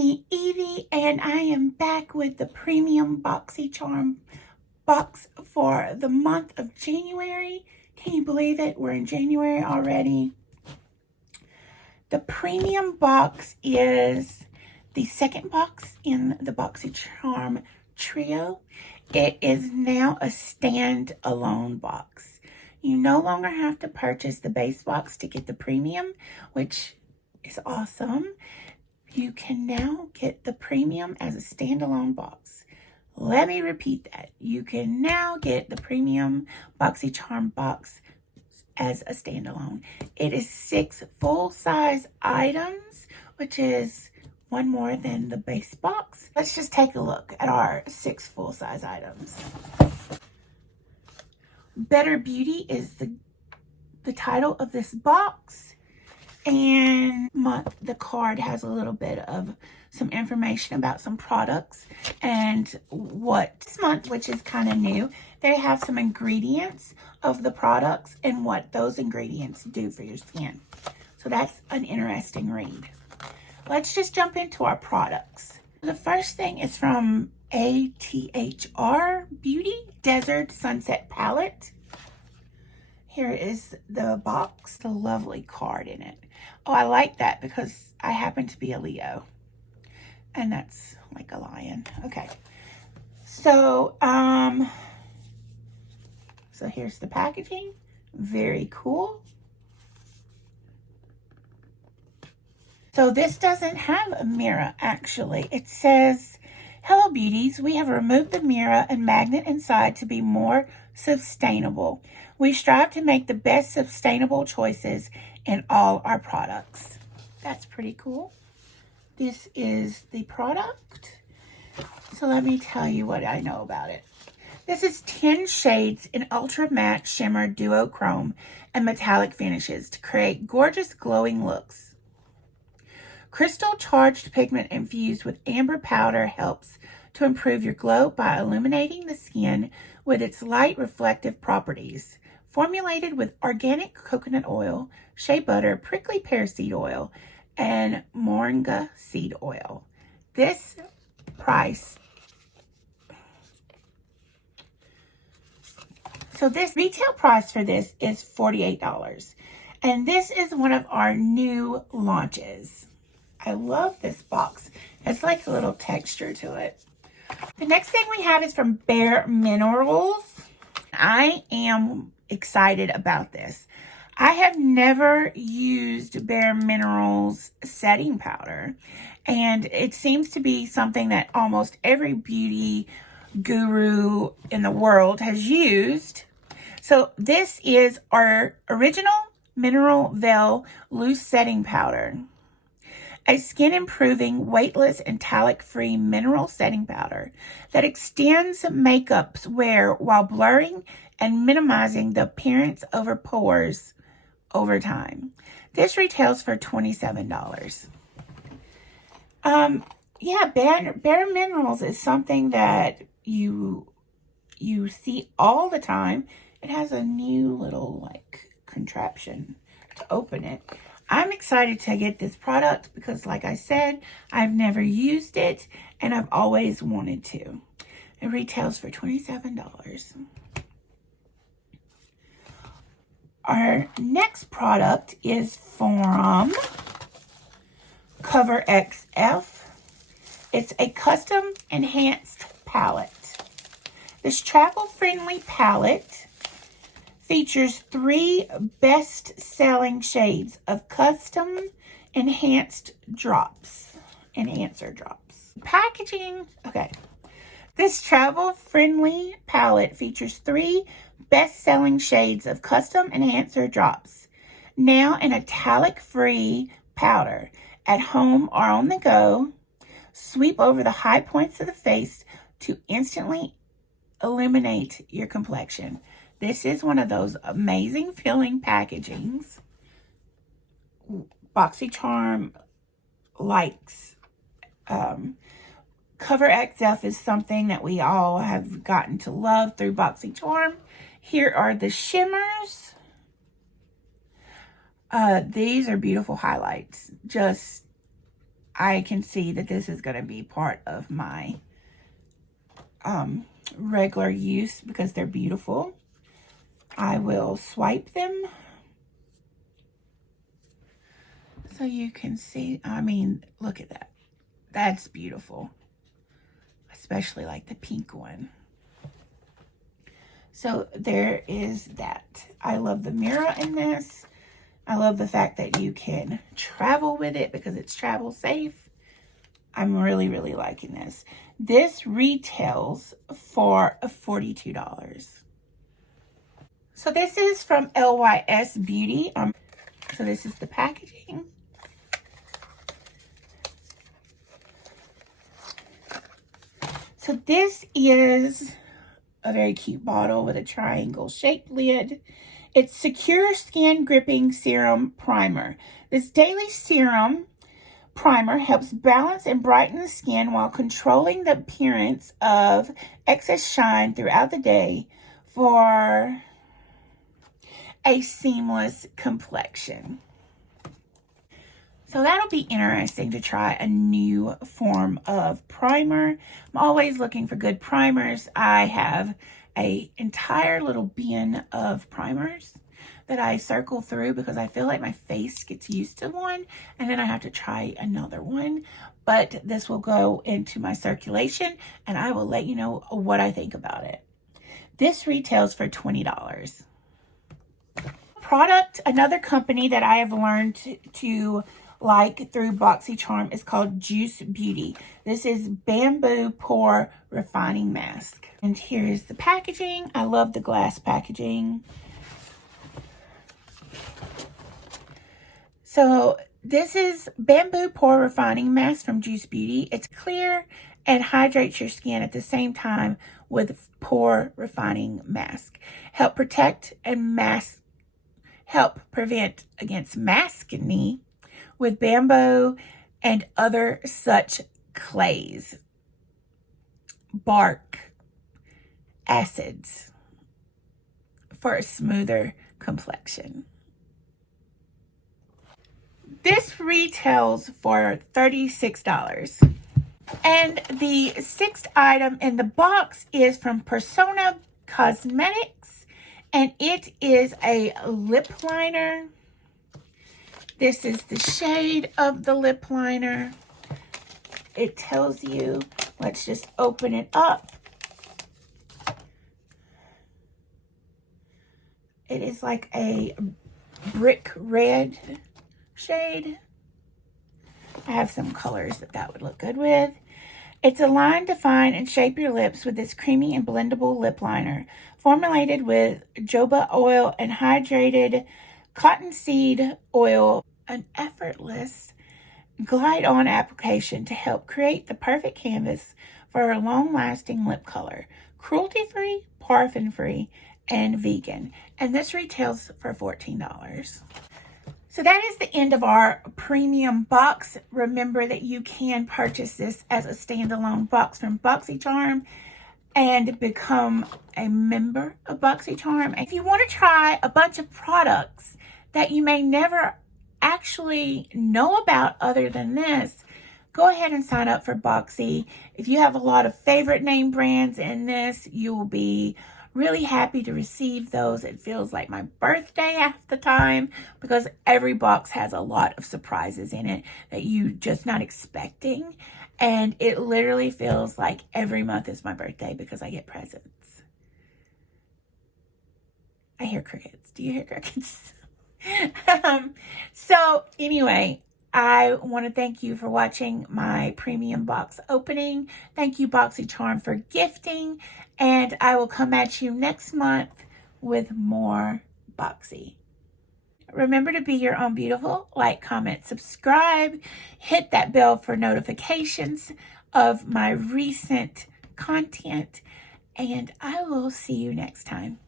me, Evie, and I am back with the premium BoxyCharm box for the month of January. Can you believe it? We're in January already. The premium box is the second box in the BoxyCharm trio. It is now a standalone box. You no longer have to purchase the base box to get the premium, which is awesome. You can now get the premium as a standalone box. Let me repeat that. You can now get the premium BoxyCharm box as a standalone. It is 6 full-size items, which is one more than the base box. Let's just take a look at our 6 full-size items. Better Beauty is the title of this box. And the card has a little bit of some information about some products and what this month, which is kind of new, they have some ingredients of the products and what those ingredients do for your skin. So that's an interesting read. Let's just jump into our products. The first thing is from ATHR Beauty Desert Sunset Palette. Here is the box, the lovely card in it. Oh, I like that because I happen to be a Leo. And that's like a lion. Okay. So, so here's the packaging. Very cool. So this doesn't have a mirror, actually. It says, "Hello, beauties. We have removed the mirror and magnet inside to be more sustainable. We strive to make the best sustainable choices in all our products." That's pretty cool. This is the product. So let me tell you what I know about it. This is 10 shades in Ultra Matte Shimmer Duochrome and Metallic finishes to create gorgeous glowing looks. Crystal charged pigment infused with amber powder helps to improve your glow by illuminating the skin with its light reflective properties. Formulated with organic coconut oil, shea butter, prickly pear seed oil, and moringa seed oil. This price, so this retail price for this is $48. And this is one of our new launches. I love this box. It's like a little texture to it. The next thing we have is from Bare Minerals. I am excited about this. I have never used Bare Minerals setting powder, and it seems to be something that almost every beauty guru in the world has used. So this is our original Mineral Veil loose setting powder, a skin improving, weightless, and talc free mineral setting powder that extends makeup's wear while blurring and minimizing the appearance over pores over time. This retails for $27. Yeah, Bare Minerals is something that you see all the time. It has a new little like contraption to open it. I'm excited to get this product because, like I said, I've never used it and I've always wanted to. It retails for $27. Our next product is from Cover XF. It's a custom enhanced palette. This travel-friendly palette features 3 best-selling shades of custom enhanced drops, enhancer drops. Packaging, okay. This travel-friendly palette features 3 best-selling shades of custom enhancer drops, now in a talc-free powder. At home or on the go, sweep over the high points of the face to instantly illuminate your complexion. This is one of those amazing feeling packagings. BoxyCharm likes. Cover XF is something that we all have gotten to love through BoxyCharm. Here are the shimmers. These are beautiful highlights. I can see that this is going to be part of my regular use because they're beautiful. I will swipe them so you can see. I mean, look at that. That's beautiful. Especially like the pink one. So there is that. I love the mirror in this. I love the fact that you can travel with it because it's travel safe. I'm really, really liking this. This retails for $42. So this is from LYS Beauty. So this is the packaging. So this is a very cute bottle with a triangle shaped lid. It's Secure Skin Gripping Serum Primer. This daily serum primer helps balance and brighten the skin while controlling the appearance of excess shine throughout the day for a seamless complexion. So that'll be interesting to try a new form of primer. I'm always looking for good primers. I have an entire little bin of primers that I circle through because I feel like my face gets used to one and then I have to try another one. But this will go into my circulation and I will let you know what I think about it. This retails for $20. Product, another company that I have learned to like through BoxyCharm is called Juice Beauty. This is Bamboo Pore Refining Mask. And here is the packaging. I love the glass packaging. So this is Bamboo Pore Refining Mask from Juice Beauty. It's clear and hydrates your skin at the same time with pore refining mask. Help protect and help prevent against maskne with bamboo and other such clays, bark, acids for a smoother complexion. This retails for $36. And the sixth item in the box is from Persona Cosmetics, and it is a lip liner. This is the shade of the lip liner. It tells you, let's just open it up. It is like a brick red shade. I have some colors that would look good with. It's a line, define, and shape your lips with this creamy and blendable lip liner. Formulated with jojoba oil and hydrated cottonseed oil, an effortless glide-on application to help create the perfect canvas for a long-lasting lip color. Cruelty-free, paraffin-free, and vegan. And this retails for $14. So that is the end of our premium box. Remember that you can purchase this as a standalone box from BoxyCharm and become a member of BoxyCharm. If you want to try a bunch of products that you may never actually know about other than this, go ahead and sign up for Boxy. If you have a lot of favorite name brands in this, you will be really happy to receive those. It feels like my birthday half the time because every box has a lot of surprises in it that you just not expecting. And it literally feels like every month is my birthday because I get presents. I hear crickets. Do you hear crickets? So anyway, I want to thank you for watching my premium box opening. Thank you, BoxyCharm, for gifting. And I will come at you next month with more Boxy. Remember to be your own beautiful. Like, comment, subscribe. Hit that bell for notifications of my recent content. And I will see you next time.